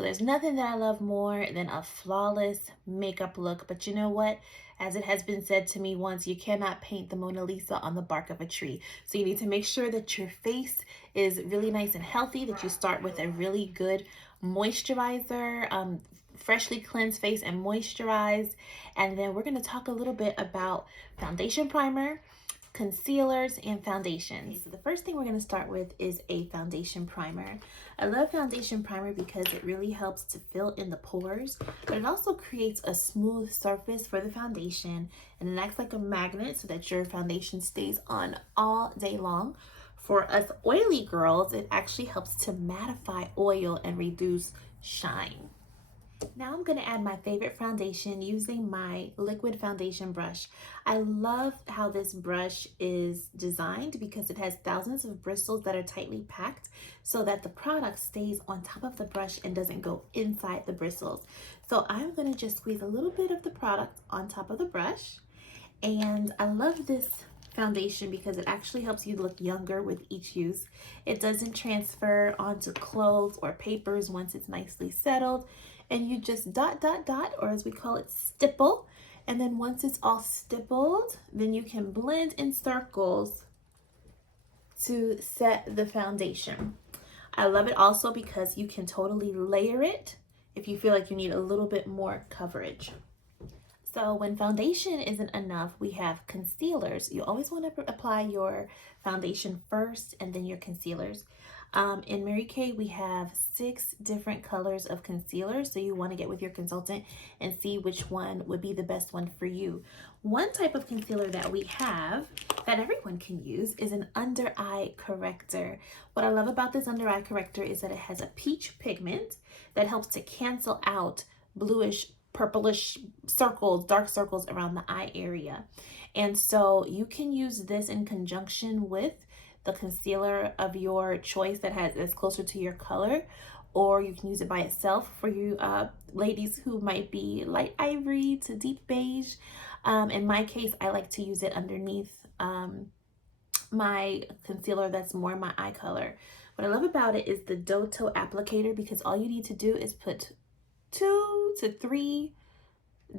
So there's nothing that I love more than a flawless makeup look. But you know what? As it has been said to me once, you cannot paint the Mona Lisa on the bark of a tree. So you need to make sure that your face is really nice and healthy, that you start with a really good moisturizer, freshly cleansed face and moisturized. And then we're going to talk a little bit about foundation primer, concealers, and foundations. Okay, so the first thing we're going to start with is a foundation primer. I love foundation primer because it really helps to fill in the pores, but it also creates a smooth surface for the foundation, and it acts like a magnet so that your foundation stays on all day long. For us oily girls, it actually helps to mattify oil and reduce shine. Now I'm going to add my favorite foundation using my liquid foundation brush. I love how this brush is designed because it has thousands of bristles that are tightly packed so that the product stays on top of the brush and doesn't go inside the bristles. So I'm going to just squeeze a little bit of the product on top of the brush. And I love this foundation because it actually helps you look younger with each use. It doesn't transfer onto clothes or papers once it's nicely settled. And you just dot, dot, dot, or as we call it, stipple. And then once it's all stippled, then you can blend in circles to set the foundation. I love it also because you can totally layer it if you feel like you need a little bit more coverage. So when foundation isn't enough, we have concealers. You always want to apply your foundation first and then your concealers. In Mary Kay, we have 6 different colors of concealer, so you want to get with your consultant and see which one would be the best one for you. One type of concealer that we have that everyone can use is an under eye corrector. What I love about this under eye corrector is that it has a peach pigment that helps to cancel out bluish, purplish circles, dark circles around the eye area. And so you can use this in conjunction with the concealer of your choice that's closer to your color, or you can use it by itself for you ladies who might be light ivory to deep beige. In my case, I like to use it underneath my concealer that's more my eye color. What I love about it is the doe toe applicator, because all you need to do is put 2 to 3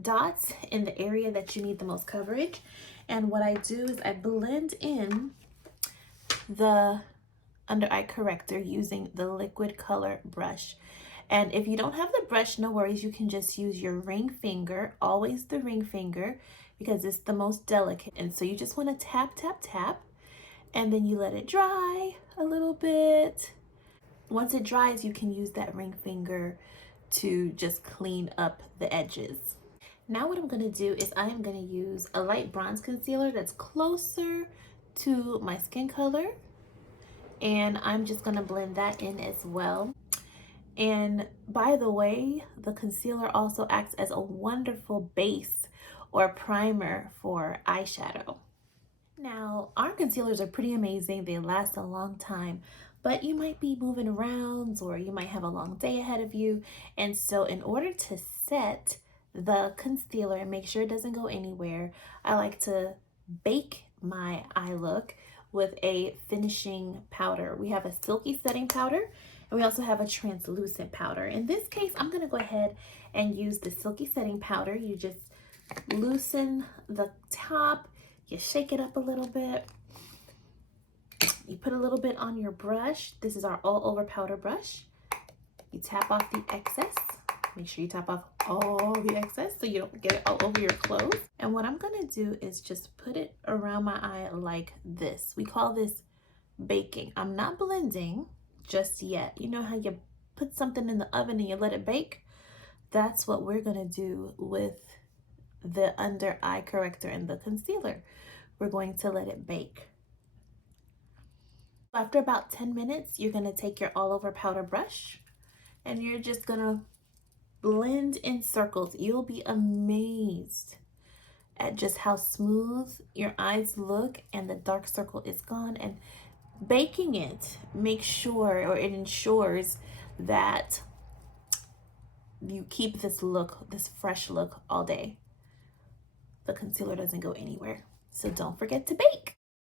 dots in the area that you need the most coverage. And what I do is I blend in the under eye corrector using the liquid color brush. And if you don't have the brush, no worries, you can just use your ring finger, always the ring finger, because it's the most delicate. And so you just want to tap, tap, tap, and then you let it dry a little bit. Once it dries, you can use that ring finger to just clean up the edges. Now what I'm going to do is I am going to use a light bronze concealer that's closer to my skin color, and I'm just going to blend that in as well. And by the way, the concealer also acts as a wonderful base or primer for eyeshadow. Now, our concealers are pretty amazing. They last a long time, but you might be moving around or you might have a long day ahead of you. And so in order to set the concealer and make sure it doesn't go anywhere, I like to bake my eye look with a finishing powder. We have a silky setting powder, and we also have a translucent powder. In this case, I'm going to go ahead and use the silky setting powder. You just loosen the top, you shake it up a little bit, you put a little bit on your brush. This is our all over powder brush. You tap off the excess. Make sure you tap off all the excess so you don't get it all over your clothes. And what I'm gonna do is just put it around my eye like this. We call this baking. I'm not blending just yet. You know how you put something in the oven and you let it bake? That's what we're gonna do with the under eye corrector and the concealer. We're going to let it bake. After about 10 minutes, you're gonna take your all over powder brush and you're just gonna blend in circles. You'll be amazed at just how smooth your eyes look and the dark circle is gone. And baking it makes sure, or it ensures that you keep this look, this fresh look all day. The concealer doesn't go anywhere. So don't forget to bake.